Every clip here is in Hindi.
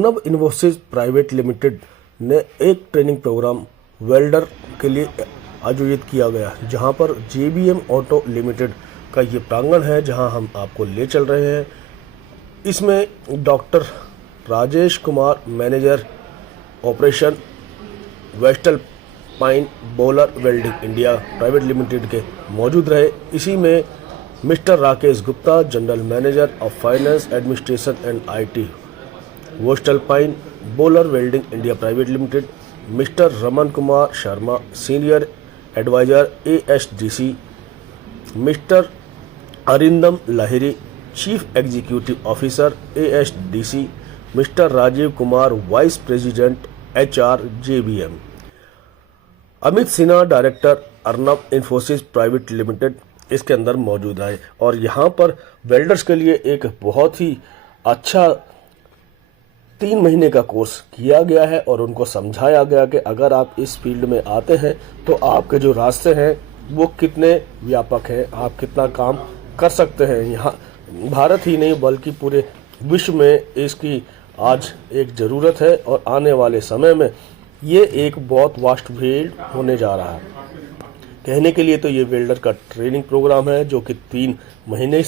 अर्नब इन्फोसिस प्राइवेट लिमिटेड ने एक ट्रेनिंग प्रोग्राम वेल्डर के लिए आयोजित किया गया, जहां पर JBM ऑटो लिमिटेड का ये प्रांगण है जहां हम आपको ले चल रहे हैं। इसमें doctor Rajesh Kumar, manager operation वेस्टल pine boiler welding India private limited के मौजूद रहे। इसी में mister Rakesh Gupta, general manager of finance administration and IT वेस्टल pine boiler welding India private limited, mister Raman Kumar Sharma, senior advisor ASDC, mister Arindam Lahiri, chief executive officer ASDC, mister Rajeev Kumar, vice president HR JBM, Amit Sinha, director Arnab Infosys private limited इसके अंदर मौजूद है। और यहाँ पर वेल्डर्स के लिए एक बहुत ही अच्छा 3 महीने का कोर्स किया गया है और उनको समझाया गया कि अगर आप इस फील्ड में आते हैं तो आपके जो रास्ते हैं वो कितने व्यापक हैं, आप कितना काम कर सकते हैं। यहाँ भारत ही नहीं बल्कि पूरे विश्व में इसकी आज एक ज़रूरत है और आने वाले समय में ये एक बहुत वास्ट फील्ड होने जा रहा है। कहने के लिए तो ये वेल्डर का ट्रेनिंग प्रोग्राम है जो कि 3 महीने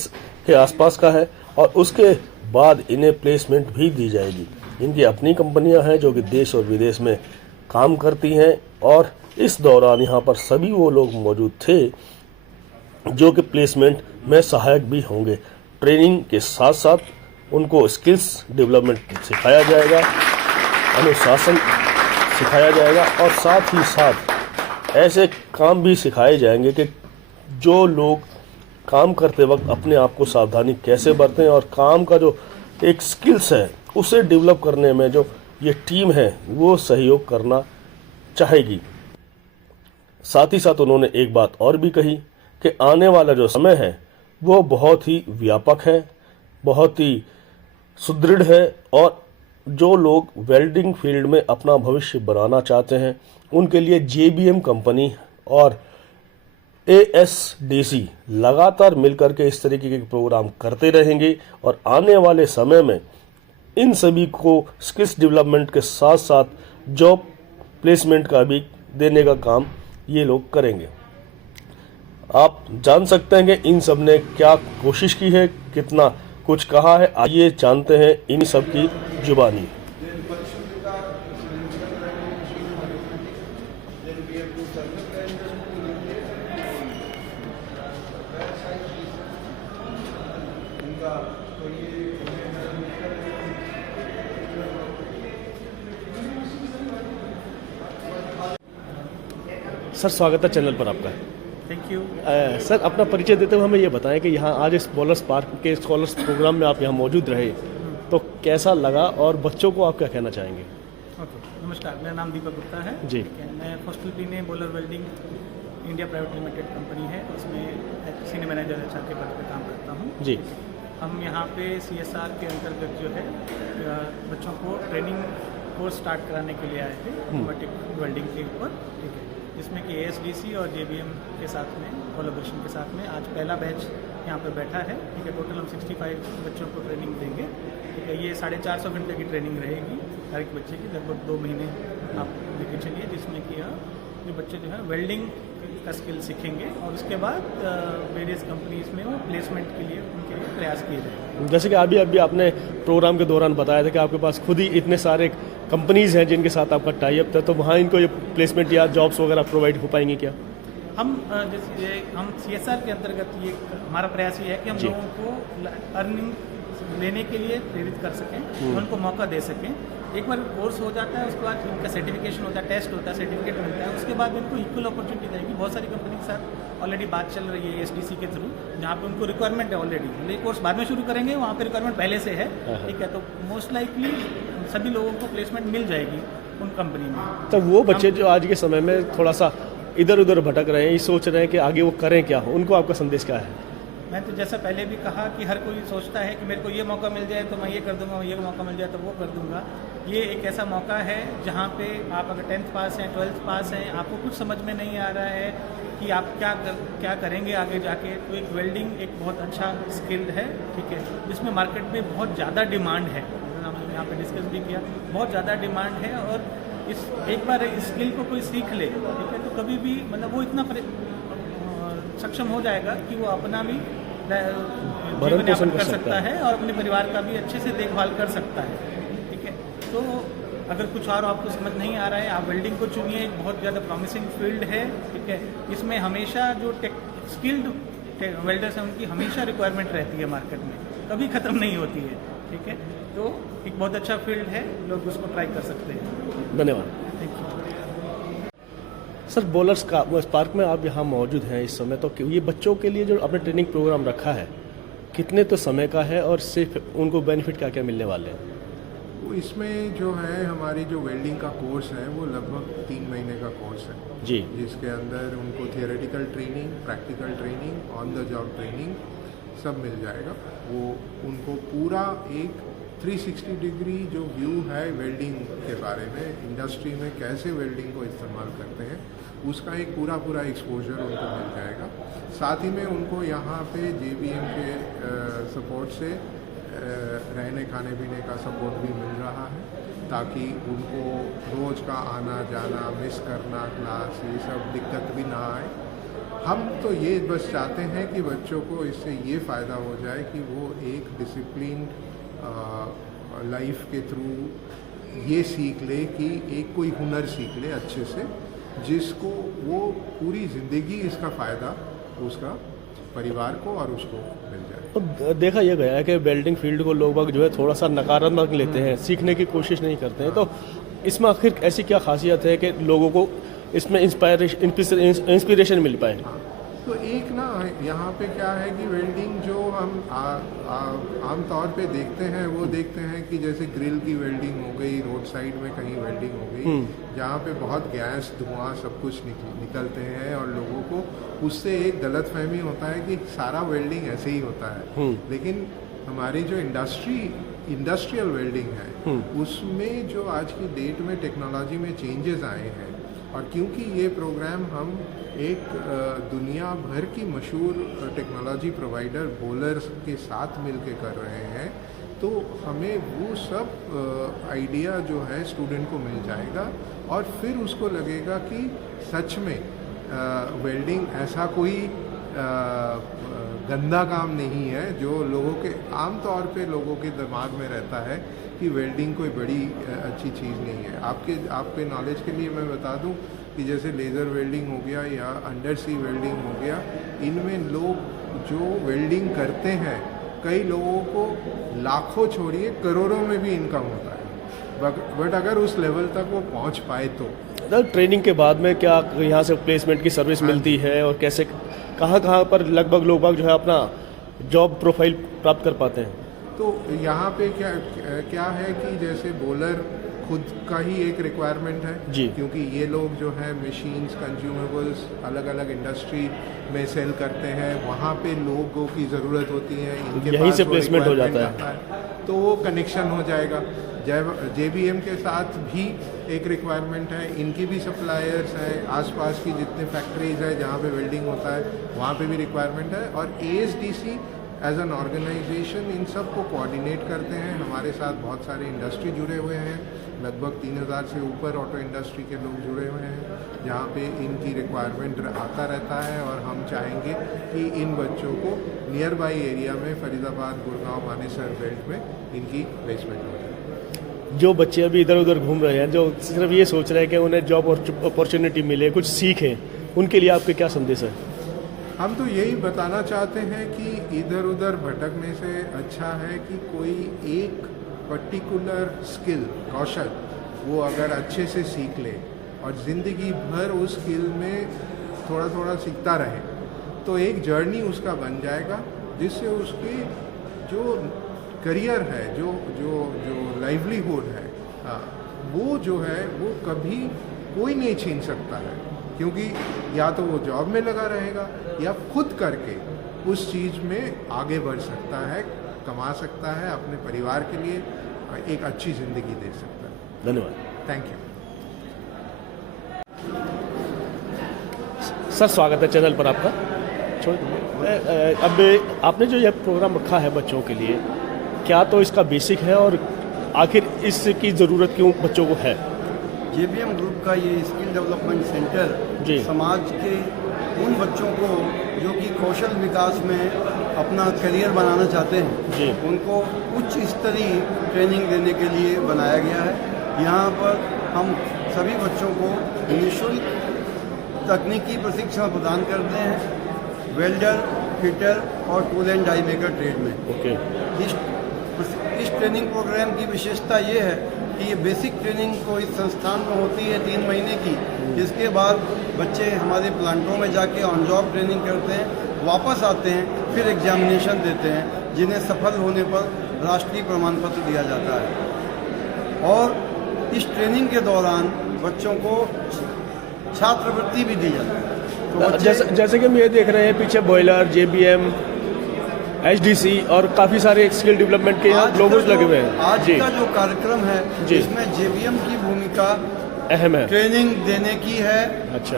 के आसपास का है और उसके बाद इन्हें प्लेसमेंट भी दी जाएगी। इनकी अपनी कंपनियां हैं जो कि देश और विदेश में काम करती हैं और इस दौरान यहाँ पर सभी वो लोग मौजूद थे जो कि प्लेसमेंट में सहायक भी होंगे। ट्रेनिंग के साथ साथ उनको स्किल्स डेवलपमेंट सिखाया जाएगा, अनुशासन सिखाया जाएगा और साथ ही साथ ऐसे काम भी सिखाए जाएंगे कि जो लोग काम करते वक्त अपने आप को सावधानी कैसे बरतें और काम का जो एक स्किल्स है उसे डेवलप करने में जो ये टीम है वो सहयोग करना चाहेगी। साथ ही साथ उन्होंने एक बात और भी कही कि आने वाला जो समय है वो बहुत ही व्यापक है, बहुत ही सुदृढ़ है और जो लोग वेल्डिंग फील्ड में अपना भविष्य बनाना चाहते हैं उनके लिए JBM कंपनी और ASDC लगातार मिलकर के इस तरीके के प्रोग्राम करते रहेंगे और आने वाले समय में इन सभी को स्किल्स डेवलपमेंट के साथ साथ जॉब प्लेसमेंट का भी देने का काम ये लोग करेंगे। आप जान सकते हैं कि इन सब ने क्या कोशिश की है, कितना कुछ कहा है। आइए जानते हैं इन सब की जुबानी। सर स्वागत है चैनल पर आपका। Thank you. सर अपना परिचय देते हुए हमें ये बताएं कि यहाँ आज इस बॉलर्स पार्क के स्कॉलर्स प्रोग्राम में आप यहाँ मौजूद रहे तो कैसा लगा और बच्चों को आप क्या कहना चाहेंगे? ओके, नमस्कार, मेरा नाम दीपक गुप्ता है जी। मैं फर्स्ट ने bowler welding India private limited company है उसमें सीनियर मैनेजर HR के पद पर काम करता हूँ जी। हम यहाँ पे CSR के अंतर्गत जो है बच्चों को ट्रेनिंग कोर्स स्टार्ट कराने के लिए आए थे ऑटोमेटिक वेल्डिंग के ऊपर, ठीक है, जिसमें कि ASDC और JBM के साथ में कोलैबोरेशन के साथ में आज पहला बैच यहाँ पर बैठा है, ठीक है। टोटल हम 65 बच्चों को ट्रेनिंग देंगे, ठीक है। ये 450 घंटे की ट्रेनिंग रहेगी हर एक बच्चे की, लगभग 2 महीने आप लेके चलिए, जिसमें कि ये बच्चे जो है वेल्डिंग का स्किल सीखेंगे और उसके बाद वेरियस कंपनीज में वो प्लेसमेंट के लिए उनके लिए प्रयास किए जाएंगे। जैसे कि अभी आपने प्रोग्राम के दौरान बताया था कि आपके पास खुद ही इतने सारे कंपनीज हैं जिनके साथ आपका टाई अप था, तो वहाँ इनको ये प्लेसमेंट या जॉब्स वगैरह प्रोवाइड हो पाएंगी क्या? हम जैसे हम CSR के अंतर्गत ये हमारा प्रयास ये है कि हम लोगों को अर्निंग लेने के लिए प्रेरित कर सकें, उनको मौका दे सकें। एक बार कोर्स हो जाता है उसके बाद इनका सर्टिफिकेशन होता है, टेस्ट होता है, सर्टिफिकेट मिलता है, उसके बाद इनको इक्वल अपॉर्चुनिटी देगी। बहुत सारी कंपनी के साथ ऑलरेडी बात चल रही है ASDC के थ्रू, जहाँ पे उनको रिक्वायरमेंट है ऑलरेडी। ये कोर्स बाद में शुरू करेंगे, वहाँ पे रिक्वायरमेंट पहले से है, ठीक है। तो मोस्ट लाइकली सभी लोगों को प्लेसमेंट मिल जाएगी उन कंपनी में। तो वो बच्चे जो आज के समय में थोड़ा सा इधर उधर भटक रहे हैं, ये सोच रहे हैं कि आगे वो करें क्या, उनको आपका संदेश क्या है? मैं तो जैसा पहले भी कहा कि हर कोई सोचता है कि मेरे को ये मौका मिल जाए तो मैं ये कर दूंगा, ये मौका मिल जाए तो वो कर दूंगा। ये एक ऐसा मौका है जहाँ पे आप अगर 10th पास हैं, 12th पास हैं, आपको कुछ समझ में नहीं आ रहा है कि आप क्या करेंगे आगे जाके, तो एक वेल्डिंग एक बहुत अच्छा स्किल है, ठीक है, जिसमें मार्केट में बहुत ज़्यादा डिमांड है। यहाँ पे डिस्कस भी किया। बहुत ज़्यादा डिमांड है और इस एक बार इस स्किल को कोई सीख ले, ठीक है, तो कभी भी मतलब वो इतना सक्षम हो जाएगा कि वो अपना भी जीवन यापन कर सकता है और अपने परिवार का भी अच्छे से देखभाल कर सकता है, ठीक है। तो अगर कुछ और आपको समझ नहीं आ रहा है, आप वेल्डिंग को चुनिए, एक बहुत ज़्यादा प्रॉमिसिंग फील्ड है, ठीक है। इसमें हमेशा जो स्किल्ड वेल्डर्स हैं उनकी हमेशा रिक्वायरमेंट रहती है मार्केट में, कभी ख़त्म नहीं होती है, ठीक है। तो एक बहुत अच्छा फील्ड है, लोग उसको ट्राई कर सकते हैं। धन्यवाद। Thank you. सर, बोलर्स का स्पार्क में आप यहाँ मौजूद हैं इस समय, तो ये बच्चों के लिए जो आपने ट्रेनिंग प्रोग्राम रखा है कितने तो समय का है और सिर्फ उनको बेनिफिट क्या क्या मिलने वाले हैं? वो इसमें जो है हमारी जो वेल्डिंग का कोर्स है वो लगभग 3 महीने का कोर्स है जी, जिसके अंदर उनको theoretical training, practical training, on the job training सब मिल जाएगा। वो उनको पूरा एक 360 डिग्री जो व्यू है वेल्डिंग के बारे में, इंडस्ट्री में कैसे वेल्डिंग को इस्तेमाल करते हैं, उसका एक पूरा एक्सपोजर उनको मिल जाएगा। साथ ही में उनको यहाँ पे JBM के सपोर्ट से रहने खाने पीने का सपोर्ट भी मिल रहा है, ताकि उनको रोज़ का आना जाना, मिस करना क्लास, ये सब दिक्कत भी ना आए। हम तो ये बस चाहते हैं कि बच्चों को इससे ये फ़ायदा हो जाए कि वो एक डिसिप्लिन लाइफ के थ्रू ये सीख ले कि एक कोई हुनर सीख ले अच्छे से, जिसको वो पूरी ज़िंदगी इसका फ़ायदा उसका परिवार को और उसको मिल जाए। तो देखा यह गया है कि वेल्डिंग फील्ड को लोग जो है थोड़ा सा नकारात्मक लेते हैं, सीखने की कोशिश नहीं करते हैं, तो इसमें आखिर ऐसी क्या खासियत है कि लोगों को इसमें इंस्पिरेशन मिल पाए? हाँ, तो एक ना यहाँ पे क्या है कि वेल्डिंग जो हम आम तौर पे देखते हैं वो देखते हैं कि जैसे ग्रिल की वेल्डिंग हो गई, रोड साइड में कहीं वेल्डिंग हो गई, जहाँ पे बहुत गैस, धुआं सब कुछ निकलते हैं और लोगों को उससे एक गलतफहमी होता है कि सारा वेल्डिंग ऐसे ही होता है। लेकिन हमारी जो इंडस्ट्रियल वेल्डिंग है उसमें जो आज की डेट में टेक्नोलॉजी में चेंजेस आए हैं, और क्योंकि ये प्रोग्राम हम एक दुनिया भर की मशहूर टेक्नोलॉजी प्रोवाइडर बोलर्स के साथ मिलके कर रहे हैं, तो हमें वो सब आइडिया जो है स्टूडेंट को मिल जाएगा और फिर उसको लगेगा कि सच में वेल्डिंग ऐसा कोई गंदा काम नहीं है जो लोगों के आम तौर पे लोगों के दिमाग में रहता है कि वेल्डिंग कोई बड़ी अच्छी चीज़ नहीं है। आपके नॉलेज के लिए मैं बता दूं कि जैसे लेज़र वेल्डिंग हो गया या अंडर सी वेल्डिंग हो गया, इनमें लोग जो वेल्डिंग करते हैं, कई लोगों को लाखों छोड़िए करोड़ों में भी इनकम होता है, बट अगर उस लेवल तक वो पहुंच पाए तो ट्रेनिंग के बाद में क्या यहाँ से प्लेसमेंट की सर्विस मिलती है और कैसे कहाँ पर लगभग लोग जो है अपना जॉब प्रोफाइल प्राप्त कर पाते हैं? तो यहाँ पे क्या है कि जैसे बोलर खुद का ही एक रिक्वायरमेंट है जी, क्योंकि ये लोग जो है मशीन्स, कंज्यूमेबल्स अलग अलग इंडस्ट्री में सेल करते हैं, वहाँ पे लोगों की ज़रूरत होती है, इनके यहीं पास से प्लेसमेंट हो जाता है, तो वो कनेक्शन हो जाएगा। JBM के साथ भी एक रिक्वायरमेंट है, इनकी भी सप्लायर्स हैं, आसपास की जितने फैक्ट्रीज है जहाँ पे वेल्डिंग होता है वहाँ पे भी रिक्वायरमेंट है, और ASDC एज एन ऑर्गेनाइजेशन इन सब को कोऑर्डिनेट करते हैं। हमारे साथ बहुत सारे इंडस्ट्री जुड़े हुए हैं, लगभग 3000 से ऊपर ऑटो इंडस्ट्री के लोग जुड़े हुए हैं, जहाँ पे इनकी रिक्वायरमेंट आता रहता है, और हम चाहेंगे कि इन बच्चों को नियर बाई एरिया में फरीदाबाद, गुड़गांव, मानेसर बेल्ट में इनकी प्लेसमेंट हो जाए। जो बच्चे अभी इधर उधर घूम रहे हैं, जो सिर्फ ये सोच रहे हैं कि उन्हें जॉब अपॉर्चुनिटी मिले, कुछ सीखें, उनके लिए आपके क्या संदेश है? हम तो यही बताना चाहते हैं कि इधर उधर भटकने से अच्छा है कि कोई एक पर्टिकुलर स्किल, कौशल, वो अगर अच्छे से सीख ले और ज़िंदगी भर उस स्किल में थोड़ा थोड़ा सीखता रहे, तो एक जर्नी उसका बन जाएगा, जिससे उसकी जो करियर है, जो जो जो लाइवलीहुड है, वो जो है वो कभी कोई नहीं छीन सकता है, क्योंकि या तो वो जॉब में लगा रहेगा या खुद करके उस चीज़ में आगे बढ़ सकता है, कमा सकता है, अपने परिवार के लिए एक अच्छी ज़िंदगी दे सकता है। धन्यवाद। थैंक यू सर, स्वागत है चैनल पर आपका। अब आपने जो यह प्रोग्राम रखा है बच्चों के लिए, क्या तो इसका बेसिक है और आखिर इसकी ज़रूरत क्यों बच्चों को है? जेबीएम ग्रुप का ये स्किल डेवलपमेंट सेंटर जी। समाज के उन बच्चों को जो कि कौशल विकास में अपना करियर बनाना चाहते जी। हैं, उनको उच्च स्तरीय ट्रेनिंग देने के लिए बनाया गया है। यहाँ पर हम सभी बच्चों को निःशुल्क तकनीकी प्रशिक्षण प्रदान करते हैं, वेल्डर, फिटर और tool and die maker trade में। ओके। इस ट्रेनिंग प्रोग्राम की विशेषता ये है कि ये बेसिक ट्रेनिंग को इस संस्थान में होती है 3 महीने की। इसके बाद बच्चे हमारे प्लांटों में जाके ऑन जॉब ट्रेनिंग करते हैं, वापस आते हैं, फिर एग्जामिनेशन देते हैं, जिन्हें सफल होने पर राष्ट्रीय प्रमाण पत्र दिया जाता है। और इस ट्रेनिंग के दौरान बच्चों को छात्रवृत्ति भी दी जाती है। तो बच्चे जैसे कि हम ये देख रहे हैं पीछे बॉयलर, जेबीएम, एचडीसी और काफ़ी सारे स्किल डेवलपमेंट के यहाँ आज ग्लोबस का जो- लगे हुए हैं। आज जी। का जो कार्यक्रम है जी। इसमें जेबीएम की भूमिका अहम है। ट्रेनिंग देने की है, अच्छा।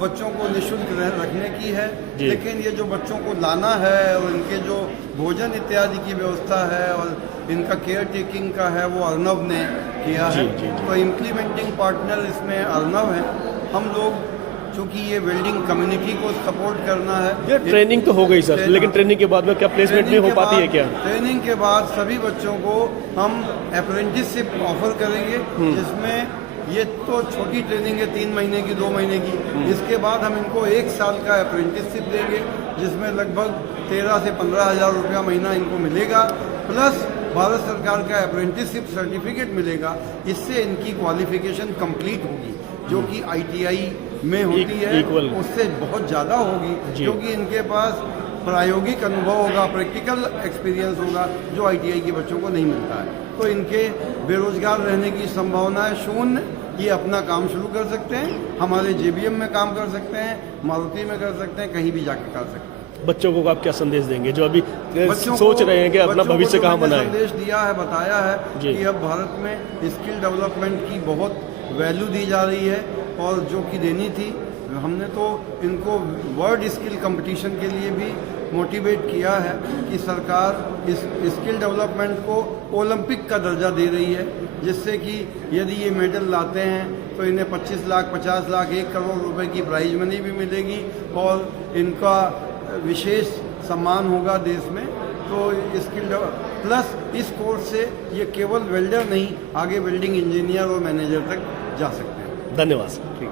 बच्चों को निःशुल्क रखने की है, जी। लेकिन ये जो बच्चों को लाना है और इनके जो भोजन इत्यादि की व्यवस्था है और इनका केयर टेकिंग का है वो अर्नव ने किया जी, है। जी, जी। तो इम्प्लीमेंटिंग पार्टनर इसमें अर्नव है। हम लोग चूँकि ये वेल्डिंग कम्युनिटी को सपोर्ट करना है। ये ट्रेनिंग तो हो गई सर, लेकिन ट्रेनिंग के बाद में क्या प्लेसमेंट भी हो पाती है क्या? ट्रेनिंग के बाद सभी बच्चों को हम अप्रेंटिसशिप ऑफर करेंगे, जिसमें ये तो छोटी ट्रेनिंग है 3 महीने की, 2 महीने की। इसके बाद हम इनको 1 साल का अप्रेंटिसशिप देंगे, जिसमें लगभग 13 से 15 हज़ार रुपया महीना इनको मिलेगा, प्लस भारत सरकार का अप्रेंटिसशिप सर्टिफिकेट मिलेगा। इससे इनकी क्वालिफिकेशन कंप्लीट होगी, जो कि आईटीआई में होती है, इक्वल। उससे बहुत ज़्यादा होगी, क्योंकि इनके पास प्रायोगिक अनुभव होगा, प्रैक्टिकल एक्सपीरियंस होगा, जो आईटीआई के बच्चों को नहीं मिलता है। तो इनके बेरोजगार रहने की संभावना है शून्य। ये अपना काम शुरू कर सकते हैं, हमारे जेबीएम में काम कर सकते हैं, मारुति में कर सकते हैं, कहीं भी जाके कर सकते हैं। बच्चों को आप क्या संदेश देंगे जो अभी बच्चों सोच को- रहे हैं कि अपना बच्चों को भविष्य जो कहाँ मैंने बनाएं? संदेश दिया है, बताया है जी। कि अब भारत में स्किल डेवलपमेंट की बहुत वैल्यू दी जा रही है, और जो कि देनी थी। हमने तो इनको वर्ल्ड स्किल कंपटीशन के लिए भी मोटिवेट किया है कि सरकार इस स्किल डेवलपमेंट को ओलंपिक का दर्जा दे रही है, जिससे कि यदि ये मेडल लाते हैं तो इन्हें 25 लाख, 50 लाख, 1 करोड़ रुपए की प्राइज मनी भी मिलेगी, और इनका विशेष सम्मान होगा देश में। तो स्किल प्लस इस कोर्स से ये केवल वेल्डर नहीं, आगे वेल्डिंग इंजीनियर और मैनेजर तक जा सकते हैं। धन्यवाद सर। ठीक।